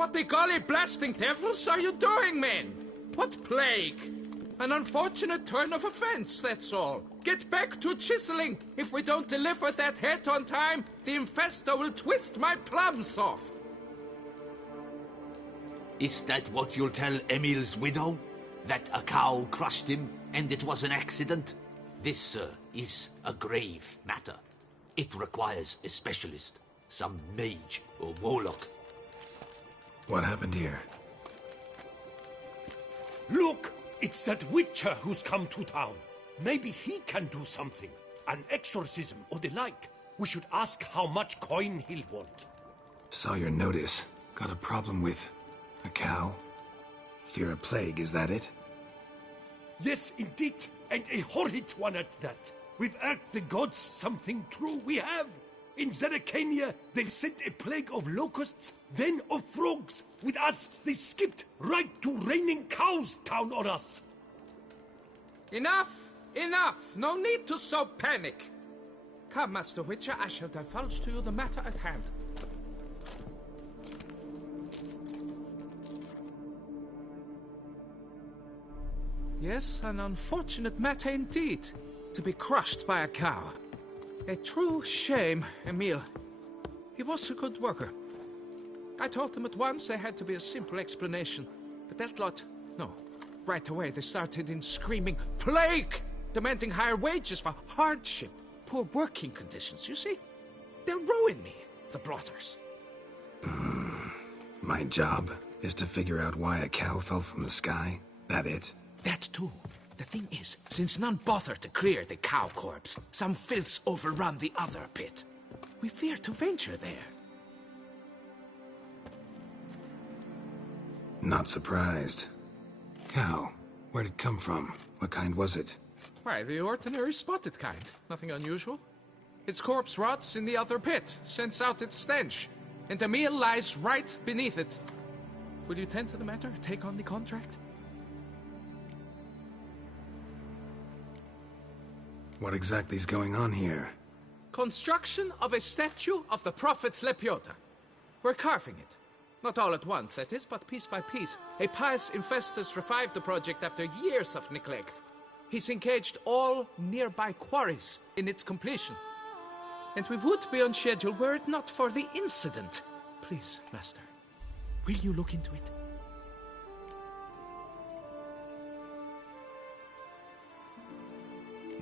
What the golly blasting devils are you doing, men? What plague? An unfortunate turn of offense, that's all. Get back to chiseling. If we don't deliver that head on time, the infestor will twist my plums off. Is that what you'll tell Emil's widow? That a cow crushed him and it was an accident? This, sir, is a grave matter. It requires a specialist, some mage or warlock. What happened here? Look! It's that Witcher who's come to town. Maybe he can do something. An exorcism or the like. We should ask how much coin he'll want. Saw your notice. Got a problem with a cow? Fear a plague, is that it? Yes, indeed. And a horrid one at that. We've irked the gods something true, we have. In Zeracania, they've sent a plague of locusts, then of frogs. With us, they skipped right to raining cows down on us. Enough! Enough! No need to so panic. Come, Master Witcher, I shall divulge to you the matter at hand. Yes, an unfortunate matter indeed. To be crushed by a cow. A true shame, Emil. He was a good worker. I told them at once there had to be a simple explanation. But that lot, no. Right away they started in screaming, plague! Demanding higher wages for hardship. Poor working conditions, you see? They'll ruin me, the blotters. My job is to figure out why a cow fell from the sky? That it? That too. The thing is, since none bothered to clear the cow corpse, some filths overrun the other pit. We fear to venture there. Not surprised. Cow? Where'd it come from? What kind was it? Why, the ordinary spotted kind. Nothing unusual. Its corpse rots in the other pit, sends out its stench, and Emil lies right beneath it. Will you tend to the matter, take on the contract? What exactly is going on here? Construction of a statue of the prophet Lepiota. We're carving it. Not all at once, that is, but piece by piece. A pious infestus revived the project after years of neglect. He's engaged all nearby quarries in its completion. And we would be on schedule were it not for the incident. Please, Master, will you look into it?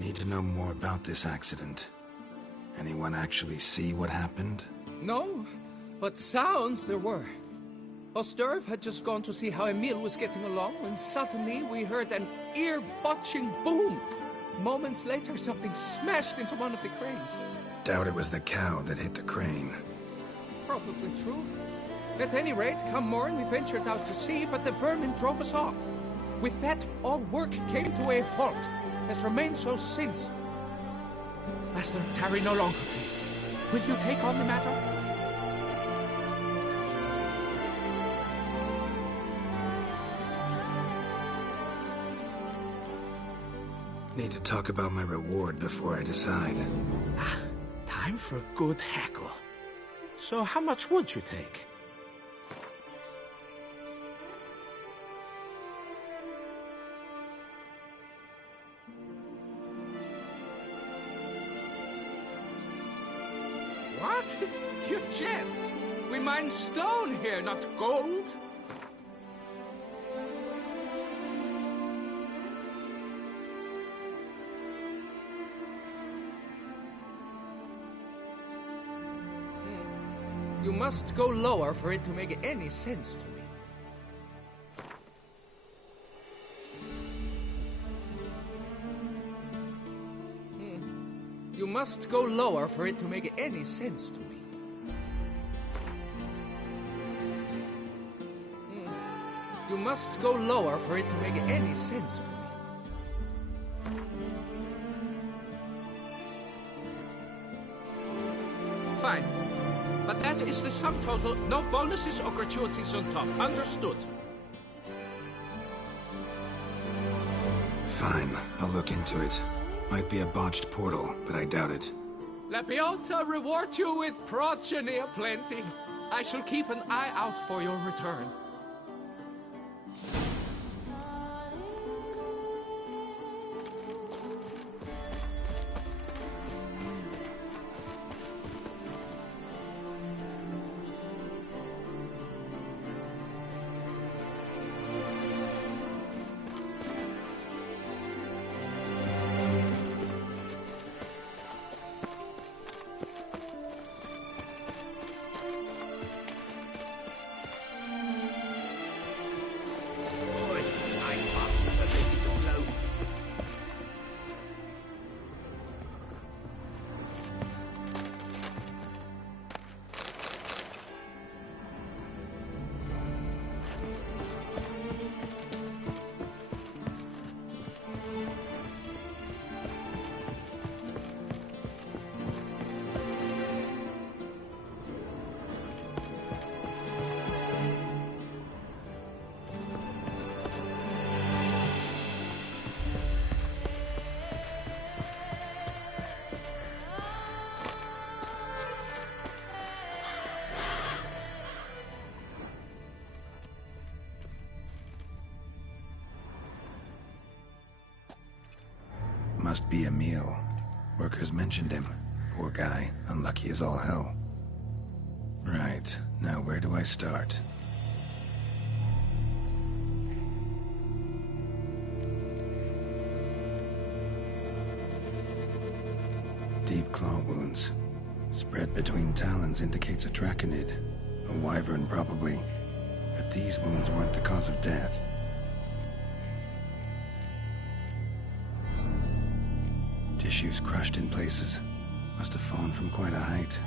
Need to know more about this accident. Anyone actually see what happened? No, but sounds there were. Osterv had just gone to see how Emil was getting along when suddenly we heard an ear-botching boom. Moments later, something smashed into one of the cranes. Doubt it was the cow that hit the crane. Probably true. At any rate, come morn, we ventured out to sea, but the vermin drove us off. With that, all work came to a halt. Has remained so since. Master, tarry no longer, please. Will you take on the matter? Need to talk about my reward before I decide. Ah, time for a good hackle. So how much would you take? What? You jest! We mine stone here, not gold! You must go lower for it to make any sense to me. You must go lower for it to make any sense to me. You must go lower for it to make any sense to me. Fine. But that is the sum total. No bonuses or gratuities on top. Understood? Fine, I'll look into it. Might be a botched portal, but I doubt it. Lepiota reward you with progeny aplenty. I shall keep an eye out for your return. Must be Emil. Workers mentioned him. Poor guy, unlucky as all hell. Right, now where do I start? Deep claw wounds. Spread between talons indicates a draconid. A wyvern, probably. But these wounds weren't the cause of death. Tissues crushed in places. Must have fallen from quite a height.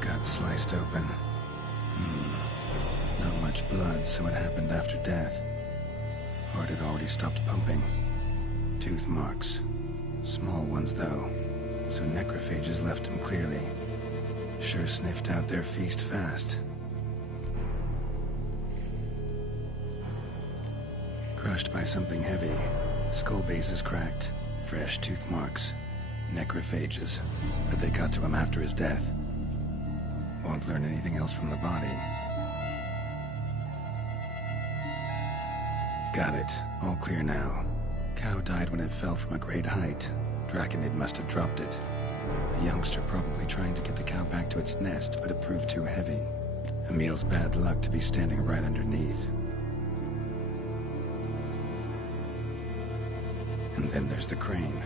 Gut sliced open. Not much blood, so it happened after death. Heart had already stopped pumping. Tooth marks. Small ones, though. So necrophages left him clearly. Sure sniffed out their feast fast. Crushed by something heavy. Skull base is cracked. Fresh tooth marks. Necrophages. But they got to him after his death. Won't learn anything else from the body. Got it. All clear now. Cow died when it fell from a great height. Draconid must have dropped it. A youngster probably trying to get the cow back to its nest, but it proved too heavy. Emil's bad luck to be standing right underneath. And then there's the crane.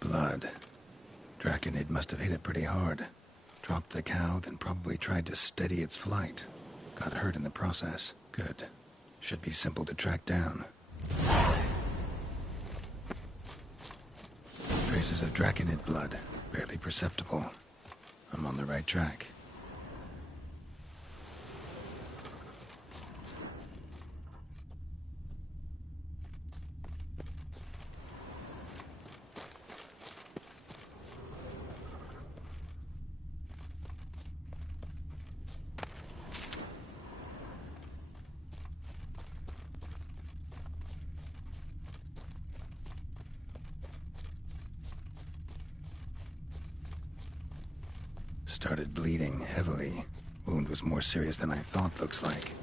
Blood. Draconid must have hit it pretty hard. Dropped the cow, then probably tried to steady its flight. Got hurt in the process. Good. Should be simple to track down. Traces of Draconid blood. Barely perceptible. I'm on the right track. Started bleeding heavily. Wound was more serious than I thought, looks like.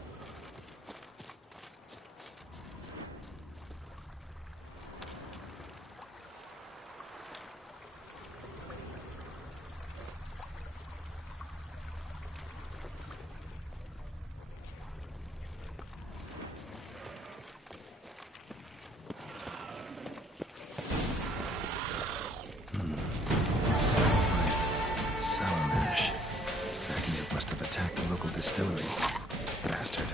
Attacked the local distillery. Bastard.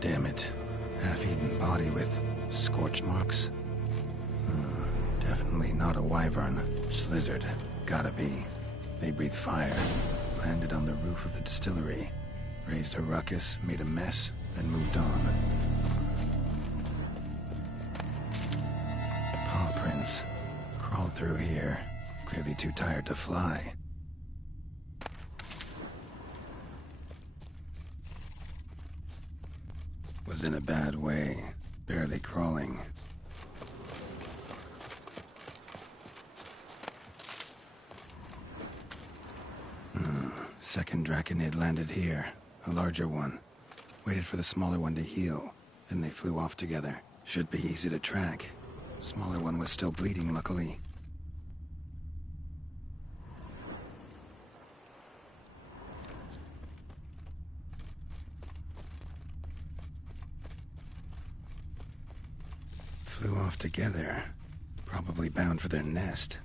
Damn it. Half-eaten body with scorch marks. Definitely not a wyvern. Slizzard. Gotta be. They breathe fire. Landed on the roof of the distillery. Raised a ruckus, made a mess, then moved on. Paw prints. Crawled through here. Clearly too tired to fly. Was in a bad way. Barely crawling. Second Draconid landed here. A larger one. Waited for the smaller one to heal. Then they flew off together. Should be easy to track. Smaller one was still bleeding, luckily. Flew off together. Probably bound for their nest.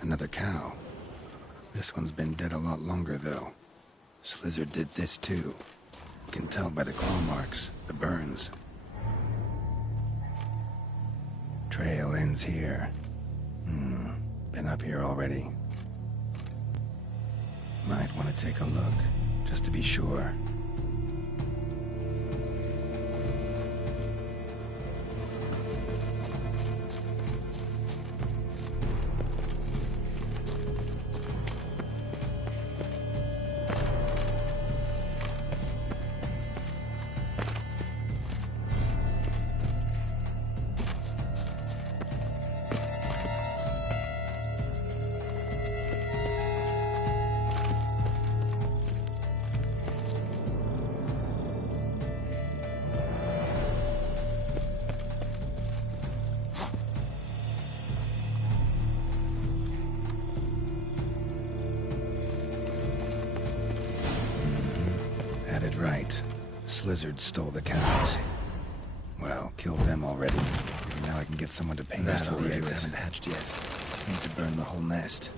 Another cow. This one's been dead a lot longer, though. Slizzard did this, too. Can tell by the claw marks, the burns. Trail ends here. Been up here already. Might want to take a look, just to be sure. Right. Slizzard stole the cows. Well, killed them already. Maybe now I can get someone to paint that till the eggs haven't hatched yet. Need to burn the whole nest.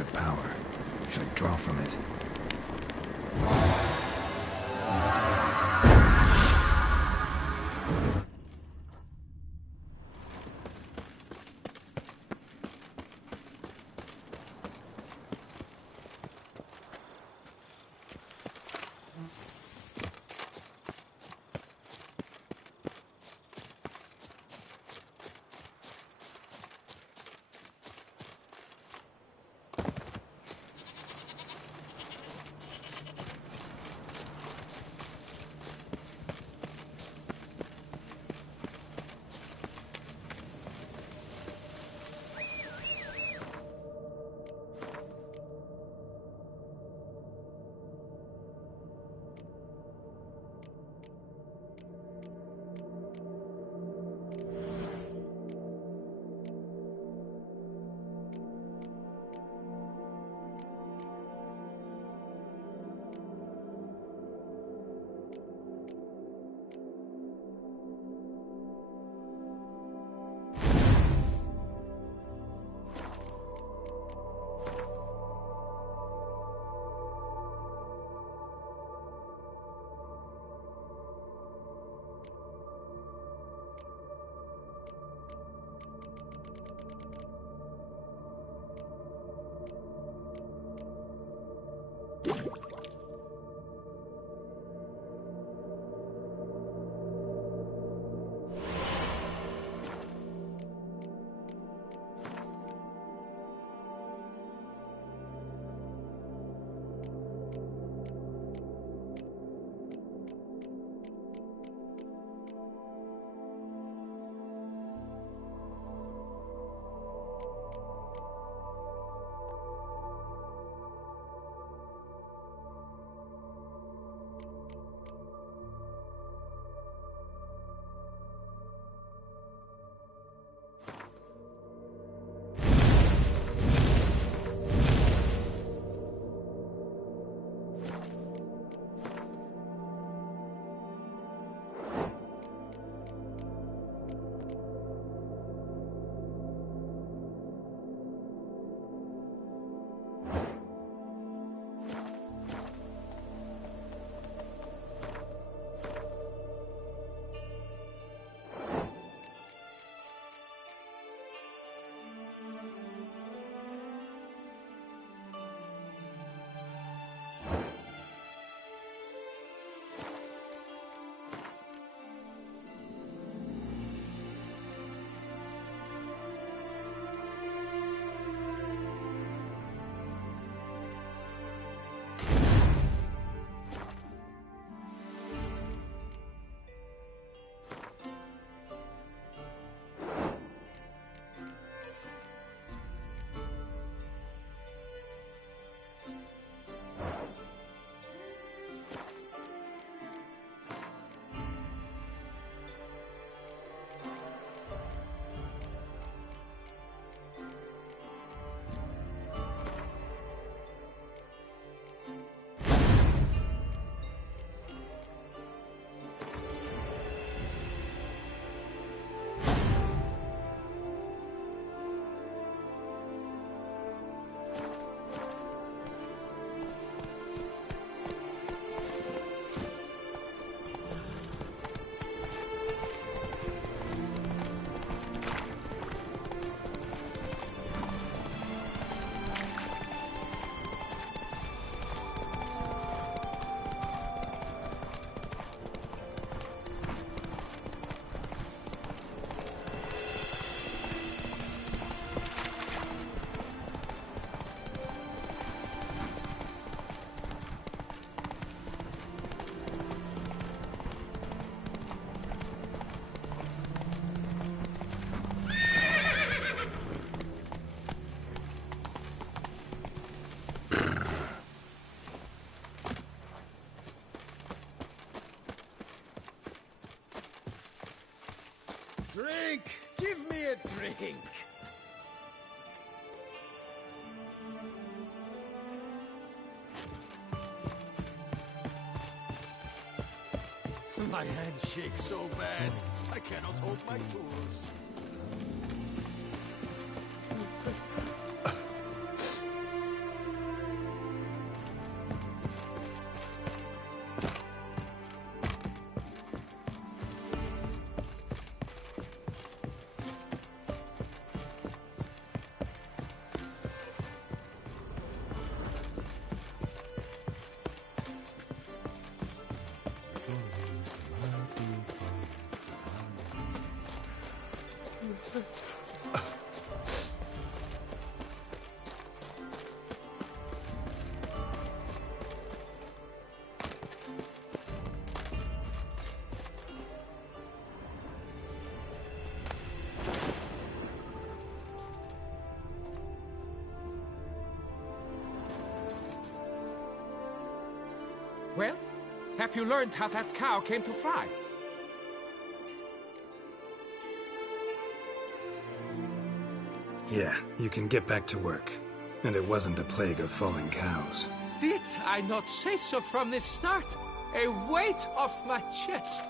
source of power. Should draw from it. Drink! Give me a drink! My hand shakes so bad, I cannot hold my tools. Well, have you learned how that cow came to fly? Yeah, you can get back to work. And it wasn't a plague of falling cows. Did I not say so from the start? A weight off my chest.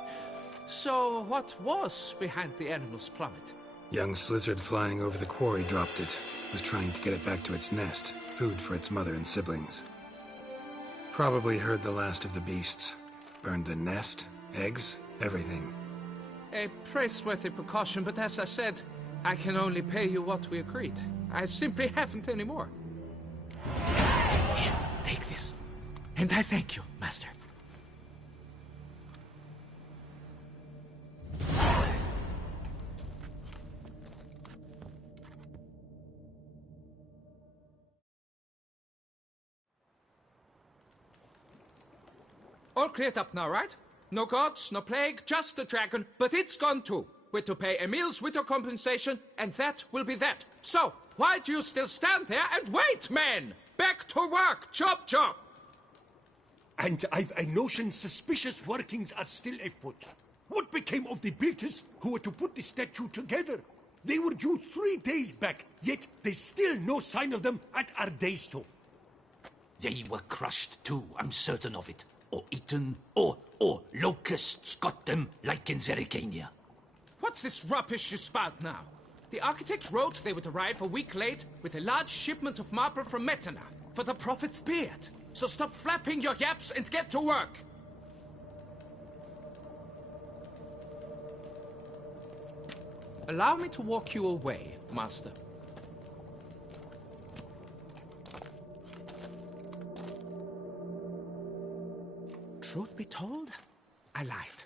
So what was behind the animal's plummet? Young lizard flying over the quarry dropped it. Was trying to get it back to its nest. Food for its mother and siblings. Probably heard the last of the beasts. Burned the nest, eggs, everything. A praiseworthy precaution, but as I said, I can only pay you what we agreed. I simply haven't any more. Here, take this. And I thank you, Master. All cleared up now, right? No gods, no plague, just the dragon, but it's gone too. We're to pay Emil's widow compensation, and that will be that. So, why do you still stand there and wait, men? Back to work! Chop, chop! And I've a notion suspicious workings are still afoot. What became of the builders who were to put the statue together? They were due 3 days back, yet there's still no sign of them at our daystone. They were crushed too, I'm certain of it. Or eaten, or locusts got them, like in Zerikania. What's this rubbish you spout now? The architect wrote they would arrive a week late with a large shipment of marble from Metana for the prophet's beard. So stop flapping your yaps and get to work. Allow me to walk you away, Master. Truth be told, I lied.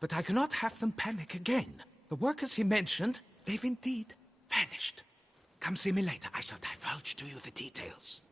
But I cannot have them panic again. The workers he mentioned, they've indeed vanished. Come see me later. I shall divulge to you the details.